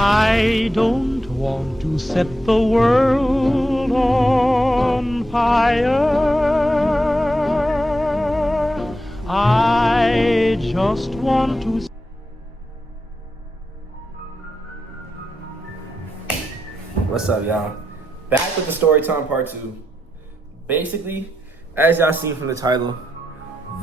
I don't want to set the world on fire. I just want to. What's up, y'all? Back with the story time part 2. Basically, as y'all seen from the title,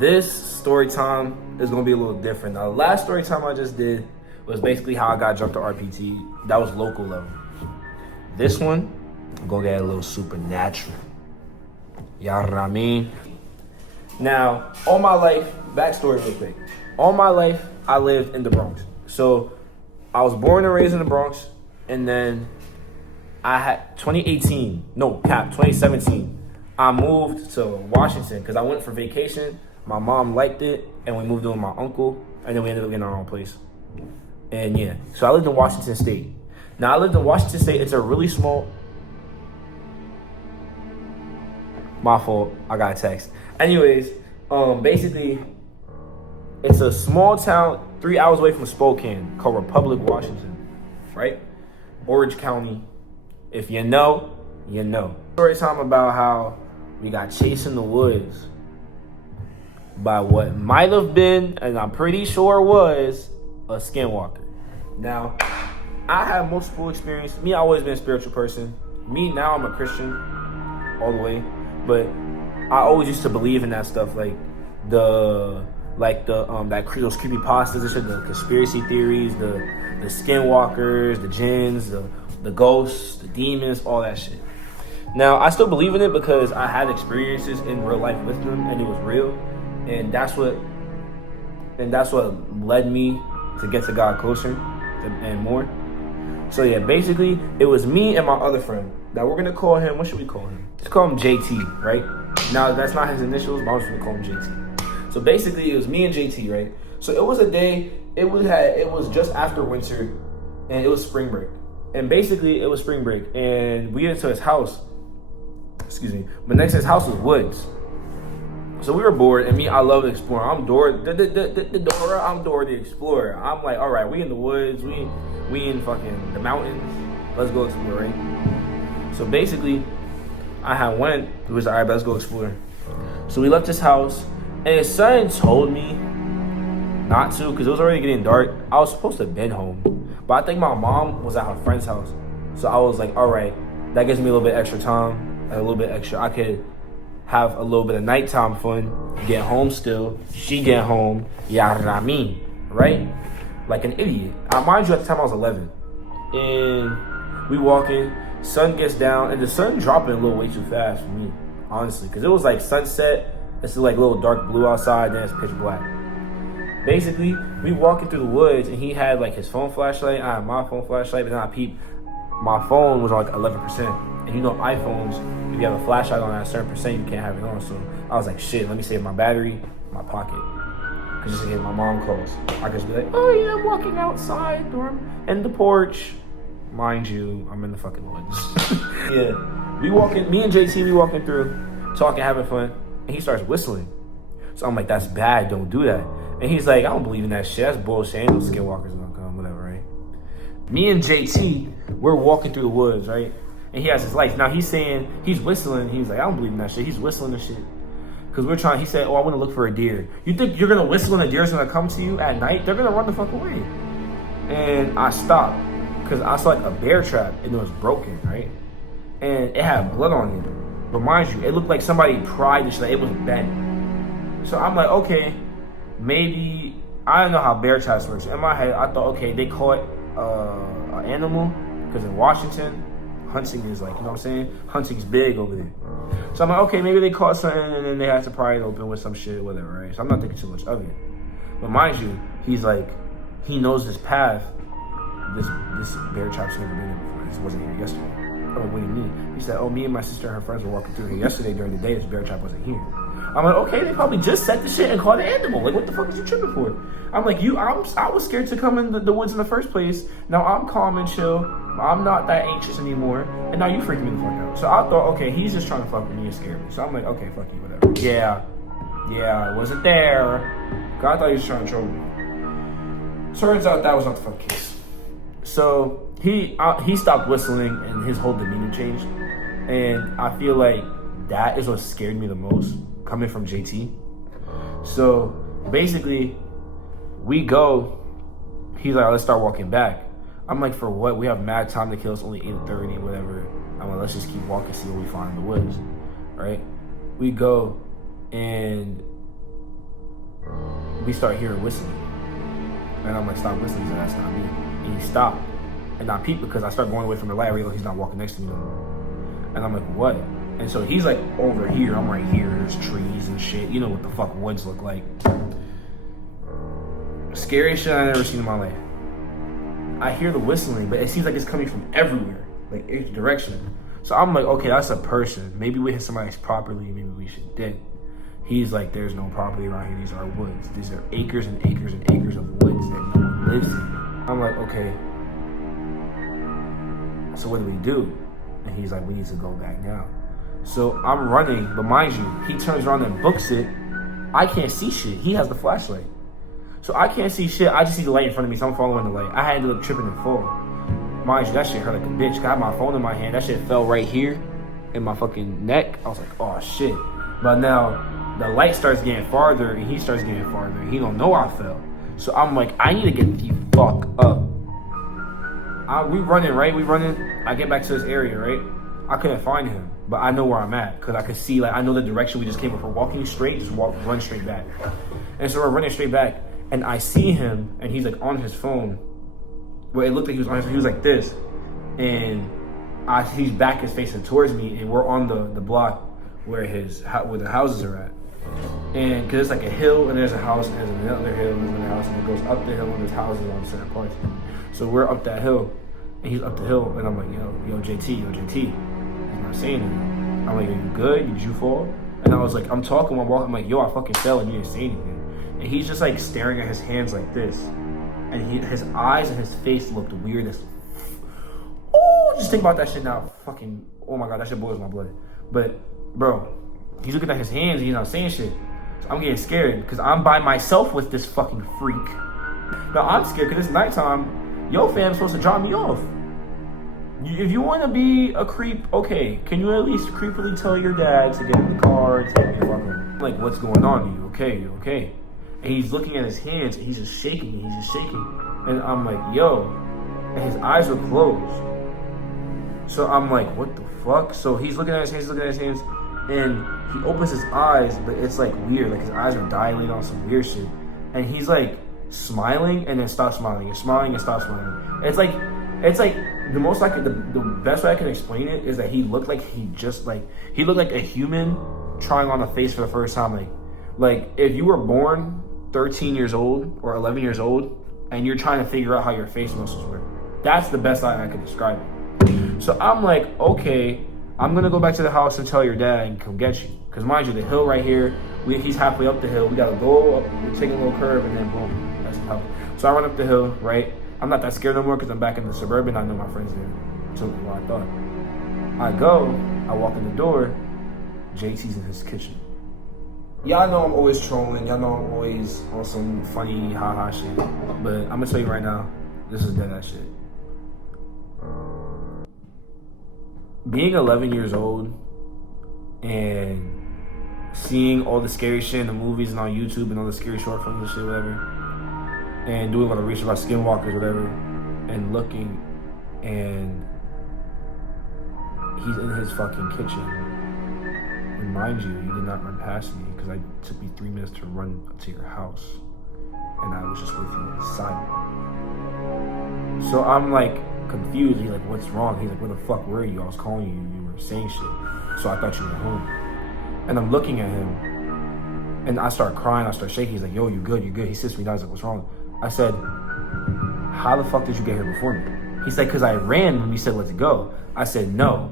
this story time is gonna be a little different. Now, the last story time I just did was basically how I got jumped to RPT. That was local level. This one, I'm gonna get a little supernatural. Y'all know what I mean? Now, all my life, backstory real quick. All my life, I lived in the Bronx. So, I was born and raised in the Bronx, and then I had 2017, I moved to Washington because I went for vacation. My mom liked it, and we moved in with my uncle, and then we ended up getting our own place. And yeah, so I lived in Washington State. Now, I lived in Washington State. It's a really small... My fault. I got a text. Anyways, basically, it's a small town 3 hours away from Spokane called Republic, Washington, right? Orange County. If you know, you know. Story time about how we got chased in the woods by what might have been, and I'm pretty sure was, a skinwalker. Now, I have multiple experience. Me, I always been a spiritual person. Me, now I'm a Christian all the way. But I always used to believe in that stuff, those creepypastas and shit, the conspiracy theories, the skinwalkers, the jinns, the ghosts, the demons, all that shit. Now, I still believe in it because I had experiences in real life with them, and it was real, and that's what led me to get to God closer and more. So yeah, basically, it was me and my other friend. Now we're gonna call him. What should we call him? Let's call him JT, right? Now that's not his initials, but I'm just gonna call him JT. So basically, it was me and JT, right? So it was a day. It was just after winter, and it was spring break. And basically, it was spring break, and we went to his house. Excuse me. But next to his house was woods. So we were bored, and me, I love exploring. I'm Dora the Explorer. I'm like, all right, we in the woods, we in fucking the mountains. Let's go explore, right? So basically, it was all right, let's go explore. So we left his house, and his son told me not to, because it was already getting dark. I was supposed to have been home, but I think my mom was at her friend's house. So I was like, all right, that gives me a little bit extra time, a little bit extra. I could have a little bit of nighttime fun, get home still, she get home, yeah, I mean, right? Like an idiot. Mind you, at the time I was 11. And we walking, sun gets down, and the sun dropping a little way too fast for me, honestly, because it was like sunset, it's like a little dark blue outside, then it's pitch black. Basically, we walking through the woods, and he had like his phone flashlight, I had my phone flashlight, but then I peeped, my phone was on like 11%. And you know iPhones, if you have a flashlight on at a certain percent, you can't have it on. So I was like, shit, let me save my battery in my pocket. Cause just in case my mom calls, I could just be like, oh yeah, I'm walking outside or I'm in the porch. Mind you, I'm in the fucking woods. Yeah, me and JT, we walking through, talking, having fun, and he starts whistling. So I'm like, that's bad, don't do that. And he's like, I don't believe in that shit, that's bullshit, ain't no skinwalkers gonna come, whatever, right? Me and JT, we're walking through the woods, right? And he has his lights. Now he's saying, he's whistling. He's like, I don't believe in that shit. He's whistling and shit. Because he said, oh, I want to look for a deer. You think you're going to whistle and a deer's going to come to you at night? They're going to run the fuck away. And I stopped because I saw like a bear trap and it was broken, right? And it had blood on it. But mind you, it looked like somebody pried the shit. Like it was bent. So I'm like, okay, maybe, I don't know how bear traps works. In my head, I thought, okay, they caught an animal because in Washington, hunting is like, you know what I'm saying? Hunting's big over there. So I'm like, okay, maybe they caught something and then they had to pry it open with some shit, whatever, right? So I'm not thinking too much of it. But mind you, he's like, he knows this path. This bear trap's never been here before. This wasn't here yesterday. I'm like, what do you mean? He said, oh, me and my sister and her friends were walking through here yesterday during the day. This bear trap wasn't here. I'm like, okay, they probably just set the shit and caught an animal. Like, what the fuck is you tripping for? I'm like, I was scared to come in the woods in the first place. Now I'm calm and chill. I'm not that anxious anymore. And now you freaking me the fuck out. So I thought, okay, he's just trying to fuck with me and scare me. So I'm like, okay, fuck you, whatever. Yeah, I wasn't there. God, I thought he was trying to troll me. Turns out that was not the fucking case. So he stopped whistling and his whole demeanor changed. And I feel like that is what scared me the most, coming from JT. So basically, we go, he's like, let's start walking back. I'm like, for what? We have mad time to kill. It's only 8:30, whatever. I'm like, let's just keep walking, see what we find in the woods, right? We go, and we start hearing whistling. And I'm like, stop whistling. He's like, that's not me. And he stopped. And I peeped because I start going away from the light. I realize he's not walking next to me no more. And I'm like, what? And so he's like over here. I'm right here. There's trees and shit. You know what the fuck woods look like. Scariest shit I've ever seen in my life. I hear the whistling, but it seems like it's coming from everywhere, like each direction. So I'm like, okay, that's a person. Maybe we hit somebody's property. Maybe we should dig. He's like, there's no property around here. These are woods. These are acres and acres and acres of woods that no one lives in. I'm like, okay. So what do? And he's like, we need to go back now. So I'm running, but mind you, he turns around and books it. I can't see shit. He has the flashlight. So I can't see shit. I just see the light in front of me, so I'm following the light. I ended up tripping and fall. Mind you, that shit hurt like a bitch. I had my phone in my hand. That shit fell right here in my fucking neck. I was like, oh shit. But now the light starts getting farther and he starts getting farther. He don't know I fell. So I'm like, I need to get the fuck up. We running, right? We running. I get back to this area, right? I couldn't find him, but I know where I'm at because I could see, like, I know the direction we just came. If we're walking straight, just run straight back. And so we're running straight back. And I see him, and he's like on his phone. Well, it looked like he was on his phone. He was like this. And he's back, his facing towards me, and we're on the block where the houses are at. And because it's like a hill, and there's a house, and there's another hill, and there's another house, and it goes up the hill, and there's houses on certain parts. So we're up that hill, and he's up the hill, and I'm like, yo, JT. He's not saying anything. I'm like, are you good? Did you fall? And I was like, I'm talking, I'm walking, I'm like, yo, I fucking fell, and you didn't say anything. And he's just like staring at his hands like this. And his eyes and his face looked weird as... Oh, just think about that shit now. Fucking, oh my God, that shit boils my blood. But, bro, he's looking at his hands and he's not saying shit. So I'm getting scared because I'm by myself with this fucking freak. Now I'm scared because it's nighttime. Yo, fam's supposed to drop me off. If you want to be a creep, okay. Can you at least creepily tell your dad to get in the car and take me fucking... Like, what's going on? You okay? You okay? And he's looking at his hands, and he's just shaking. And I'm like, yo. And his eyes were closed. So I'm like, what the fuck? So he's looking at his hands, and he opens his eyes, but it's like weird. Like his eyes are dilating on some weird shit. And he's like smiling and then stops smiling. And smiling and stops smiling. It's like the most like the best way I can explain it is that he looked like he looked like a human trying on a face for the first time. Like if you were born 13 years old or 11 years old and you're trying to figure out how your face muscles work. That's the best way I could describe it. So I'm like, okay, I'm gonna go back to the house and tell your dad and come get you. Cause mind you, the hill right here, he's halfway up the hill. We gotta go up, we're taking a little curve and then boom, that's the house. So I run up the hill, right? I'm not that scared no more because I'm back in the suburban. I know my friends there. So what I thought. I walk in the door, JT's in his kitchen. Y'all know I'm always trolling. Y'all know I'm always on some funny haha shit. But I'm gonna tell you right now, this is dead ass shit. Being 11 years old and seeing all the scary shit in the movies and on YouTube and all the scary short films and shit, whatever, and doing a lot of research about skinwalkers, whatever, and looking, and he's in his fucking kitchen. And mind you, did not run past me because it took me 3 minutes to run to your house. And I was just with you on the sidewalk. So I'm like confused. He's like, what's wrong? He's like, where the fuck were you? I was calling you. You were saying shit. So I thought you were home. And I'm looking at him. And I start crying. I start shaking. He's like, yo, you good? You good? He sits me down. He's like, what's wrong? I said, how the fuck did you get here before me? He's like, because I ran when you said, let's go. I said, no.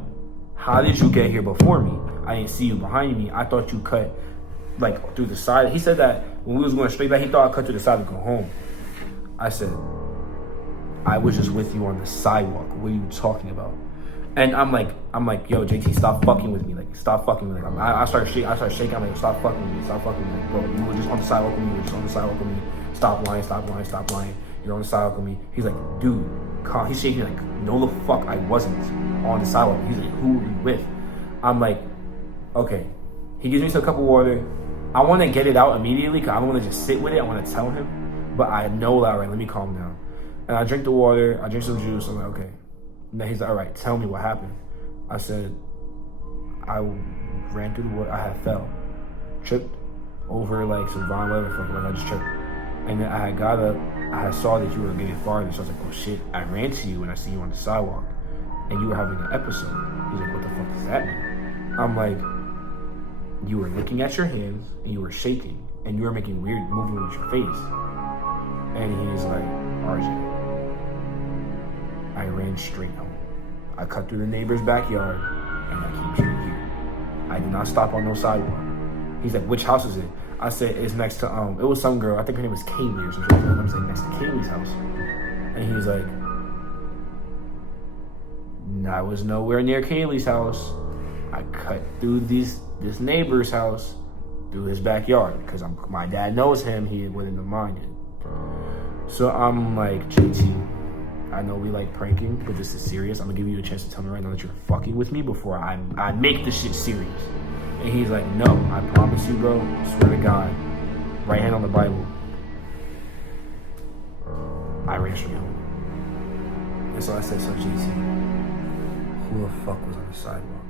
How did you get here before me? I didn't see you behind me. I thought you cut like through the side. He said that when we was going straight back, he thought I cut through the side to go home. I said, I was just with you on the sidewalk. What are you talking about? And I'm like, yo, JT, stop fucking with me. Like, stop fucking with me. Like, I started shaking. I'm like, stop fucking with me. Stop fucking with me. Bro, you were just on the sidewalk with me. Stop lying. You're on the sidewalk with me. He's like, dude, calm. He's shaking like, no the fuck I wasn't on the sidewalk. He's like, who were you with? I'm like, okay. He gives me some cup of water. I want to get it out immediately because I don't want to just sit with it. I want to tell him. But I know that, all right, let me calm down. And I drink the water. I drink some juice. I'm like, okay. And then he's like, all right, tell me what happened. I said, I ran through the water. I had fell. Tripped over like some vine, whatever. Like I just tripped. And then I had got up. I had saw that you were getting farther. So I was like, oh shit. I ran to you and I see you on the sidewalk. And you were having an episode. He's like, what the fuck does that mean? I'm like, you were looking at your hands and you were shaking and you were making weird movements with your face. And he's like, RJ, I ran straight home. I cut through the neighbor's backyard and I came straight here. I did not stop on no sidewalk. He's like, which house is it? I said, it's next to, it was some girl. I think her name was Kaylee or something. I'm saying next to Kaylee's house. And he's like, I was nowhere near Kaylee's house. I cut through this neighbor's house, through his backyard, because my dad knows him. He wouldn't have minded. So I'm like, JT, I know we like pranking, but this is serious. I'm gonna give you a chance to tell me right now that you're fucking with me before I make this shit serious. And he's like, no, I promise you, bro. Swear to God. Right hand on the Bible. I ran straight home. And so I said, so JT, who the fuck was on the sidewalk?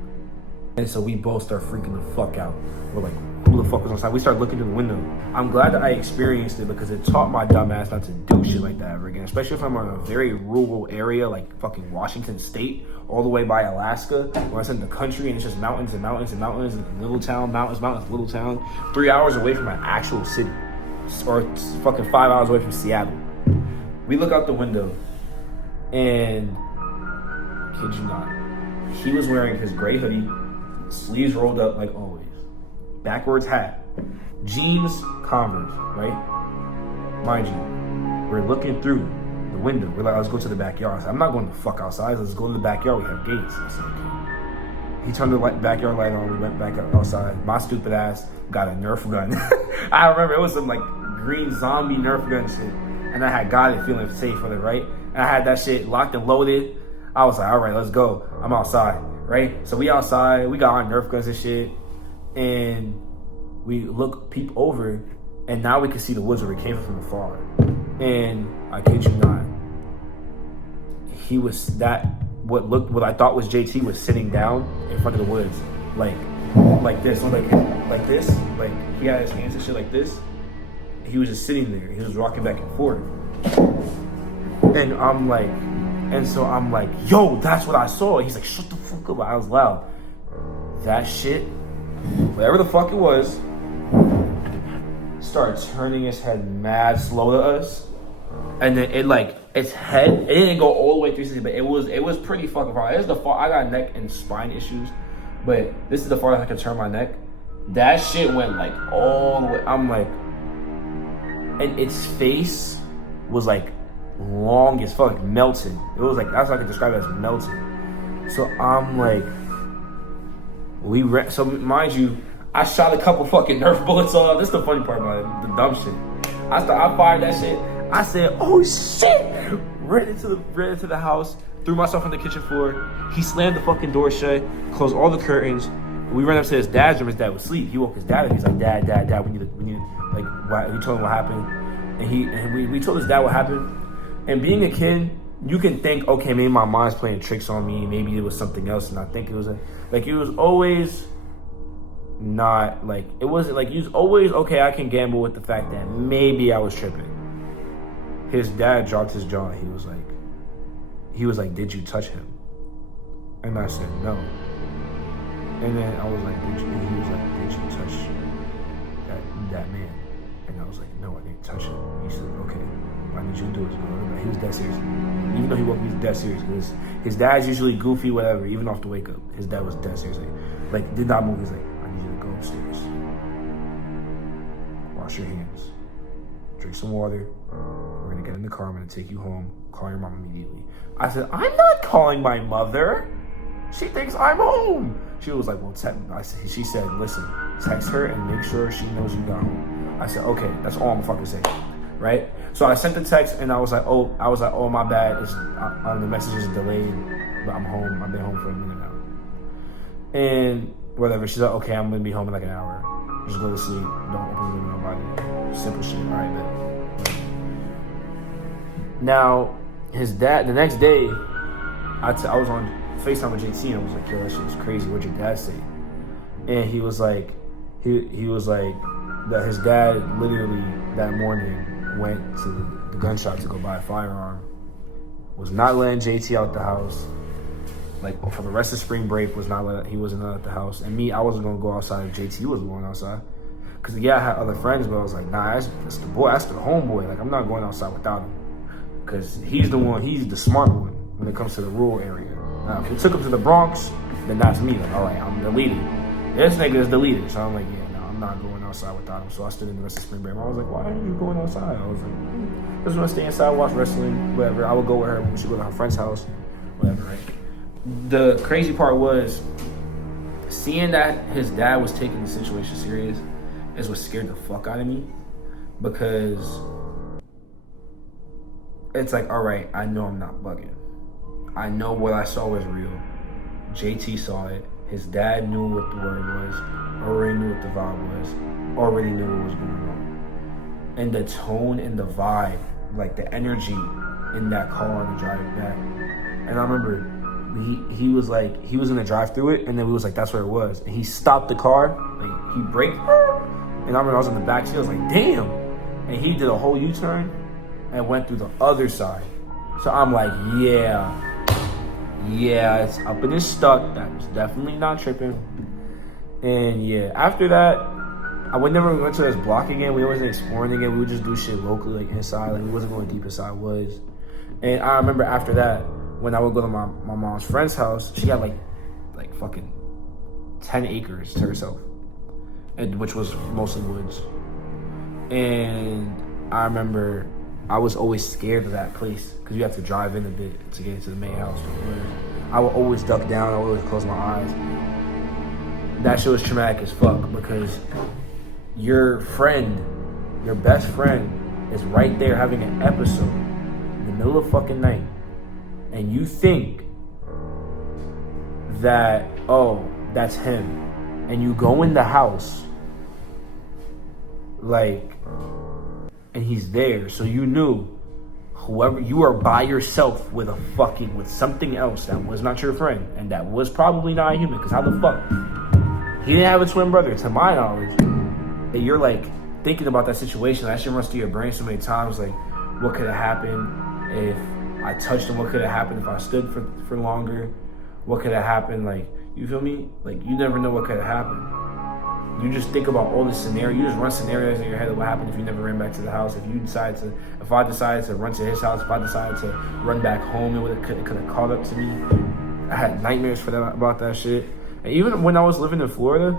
And so we both start freaking the fuck out. We're like, who the fuck was on the side? We start looking through the window. I'm glad that I experienced it because it taught my dumb ass not to do shit like that ever again. Especially if I'm in a very rural area like fucking Washington State, all the way by Alaska, where it's in the country and it's just mountains and mountains and mountains and little town, mountains, little town. 3 hours away from an actual city. Or fucking 5 hours away from Seattle. We look out the window and, kid you not, he was wearing his gray hoodie, sleeves rolled up like always, backwards hat, jeans, Converse, right? Mind you, we're looking through the window. We're like, let's go to the backyard. I said, I'm not going to fuck outside. Let's go to the backyard. We have gates. I said, okay. He turned the backyard light on. We went back outside. My stupid ass got a Nerf gun. I remember it was some like green zombie Nerf gun shit. And I had got it feeling safe with it, right? And I had that shit locked and loaded. I was like, all right, let's go. I'm outside. Right? So we outside, we got our Nerf guns and shit, and we peep over, and now we can see the woods where we came from afar. And I kid you not, he was what I thought was JT was sitting down in front of the woods, like this, like this, like he had his hands and shit like this. He was just sitting there. He was rocking back and forth, and so I'm like, yo, that's what I saw. He's like, shut the fuck up. I was loud. That shit, whatever the fuck it was, started turning his head mad slow to us. And then its head, it didn't go all the way 360, but it was pretty fucking far. This is I got neck and spine issues, but this is the farthest I could turn my neck. That shit went like all the way. I'm like, and its face was like long as fuck, melted. It was like, that's how I could describe it, as melted. So I'm like, so mind you, I shot a couple fucking Nerf bullets off. This is the funny part about it, the dumb shit. I fired that shit. I said, oh shit! Ran into the house, threw myself on the kitchen floor. He slammed the fucking door shut, closed all the curtains. We ran up to his dad's room. His dad was asleep. He woke his dad up. He's like, Dad, we need like, what? We told him what happened, and we told his dad what happened. And being a kid, you can think, okay, maybe my mom's playing tricks on me. Maybe it was something else, and I think it was it was always not like, it wasn't like, he was always, okay, I can gamble with the fact that maybe I was tripping. His dad dropped his jaw. He was like, did you touch him? And I said, no. And then I was like, he was like, did you touch that man? And I was like, no, I didn't touch him. He said, okay, I need you to do it. He was dead serious. Even though he woke me, he was dead serious. Because his dad's usually goofy, whatever, even off the wake up. His dad was dead serious. Like, did not move. He's like, I need you to go upstairs. Wash your hands. Drink some water. We're going to get in the car. I'm going to take you home. Call your mom immediately. I said, I'm not calling my mother. She thinks I'm home. She was like, well, she said, listen, text her and make sure she knows you got home. I said, okay, that's all I'm fucking saying. right? So I sent the text and I was like, oh, my bad. The message is delayed, but I'm home. I've been home for a minute now. And whatever, she's like, okay, I'm gonna be home in like an hour. Just go to sleep. Don't open the window about it. Simple shit. All right, man. Now, his dad, the next day, I was on FaceTime with JT and I was like, yo, that shit was crazy. What'd your dad say? And he was like, he was like that his dad literally that morning went to the gun shop to go buy a firearm, was not letting JT out the house, like for the rest of spring break he wasn't out the house. And me, I wasn't gonna go outside if JT wasn't going outside. Cause yeah, I had other friends, but I was like, nah, that's the boy, that's the homeboy. Like I'm not going outside without him. Cause he's the smart one when it comes to the rural area. Now, if we took him to the Bronx, then that's me. Like, all right, I'm the leader. This nigga is the leader. So I'm like, yeah, no, I'm not going outside without him. So I stood in the rest of spring break. I was like, why are you going outside? I was like, I just want to stay inside, watch wrestling, whatever. I would go with her when she go to her friend's house, whatever, right? The crazy part was seeing that his dad was taking the situation serious is what scared the fuck out of me, because it's like, all right, I know I'm not bugging. I know what I saw was real. JT saw it. His dad knew what the word was, already knew what the vibe was, already knew what was going on. And the tone and the vibe, like the energy in that car on the drive back. And I remember he was gonna drive through it, and then we was like, that's where it was. And he stopped the car, like he braked, and I remember I was in the back seat, I was like, damn. And he did a whole U-turn and went through the other side. So I'm like, yeah, it's up and it's stuck. That's definitely not tripping. And yeah, after that, I would never went to this block again. We wasn't exploring again. We would just do shit locally, like inside. Like we wasn't going deep inside woods. And I remember after that, when I would go to my mom's friend's house, she had like fucking 10 acres to herself, and which was mostly woods. And I remember I was always scared of that place because you have to drive in a bit to get into the main house. I would always duck down. I would always close my eyes. That shit was traumatic as fuck because your friend, your best friend, is right there having an episode in the middle of fucking night. And you think that, oh, that's him. And you go in the house, like, and he's there. So you knew whoever, you are by yourself with something else that was not your friend. And that was probably not a human, because how the fuck? He didn't have a twin brother, to my knowledge. And you're like thinking about that situation. That shit runs through your brain so many times. Like, what could have happened if I touched him? What could have happened if I stood for longer? What could have happened? Like, you feel me? Like, you never know what could have happened. You just think about all the scenarios. You just run scenarios in your head of what happened if you never ran back to the house. If I decided to run to his house, if I decided to run back home, it could have caught up to me. I had nightmares about that shit. And even when I was living in Florida,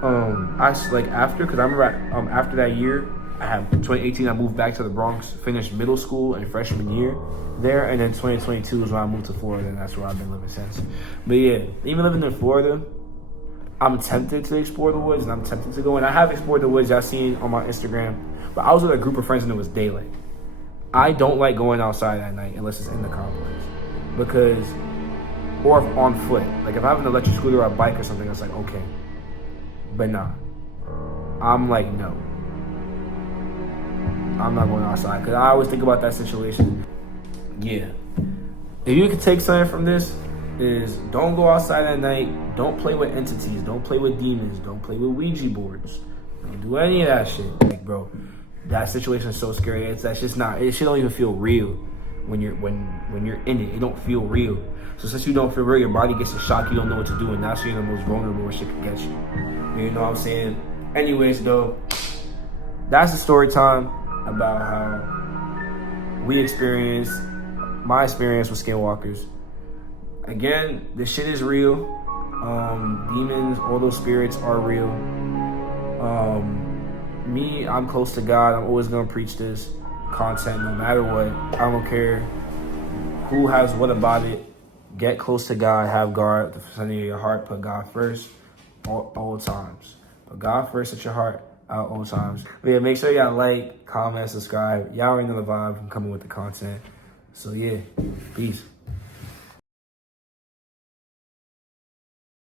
because I remember after that year, 2018, I moved back to the Bronx, finished middle school and freshman year there, and then 2022 is when I moved to Florida, and that's where I've been living since. But yeah, even living in Florida, I'm tempted to explore the woods, and I'm tempted to go in. I have explored the woods, y'all seen on my Instagram, but I was with a group of friends and it was daylight. I don't like going outside at night unless it's in the complex, or if on foot. Like if I have an electric scooter or a bike or something, it's like, okay. But nah, I'm like, no. I'm not going outside, because I always think about that situation. Yeah. If you could take something from this, is don't go outside at night. Don't play with entities. Don't play with demons. Don't play with Ouija boards. Don't do any of that shit. Like, bro, that situation is so scary. That's just not. It shit don't even feel real when you're in it. It don't feel real. So since you don't feel real, your body gets a shock. You don't know what to do, and that's when you're the most vulnerable where shit can get you. You know what I'm saying? Anyways, though, that's the story time about how my experience with Skinwalkers. Again, this shit is real. Demons, all those spirits are real. Me, I'm close to God. I'm always gonna preach this content no matter what. I don't care who has what about it. Get close to God. Have God at the center of your heart. Put God first all times. Put God first at your heart. at all times. But yeah, make sure y'all like, comment, subscribe. Y'all already know the vibe. I'm coming with the content. So yeah, peace.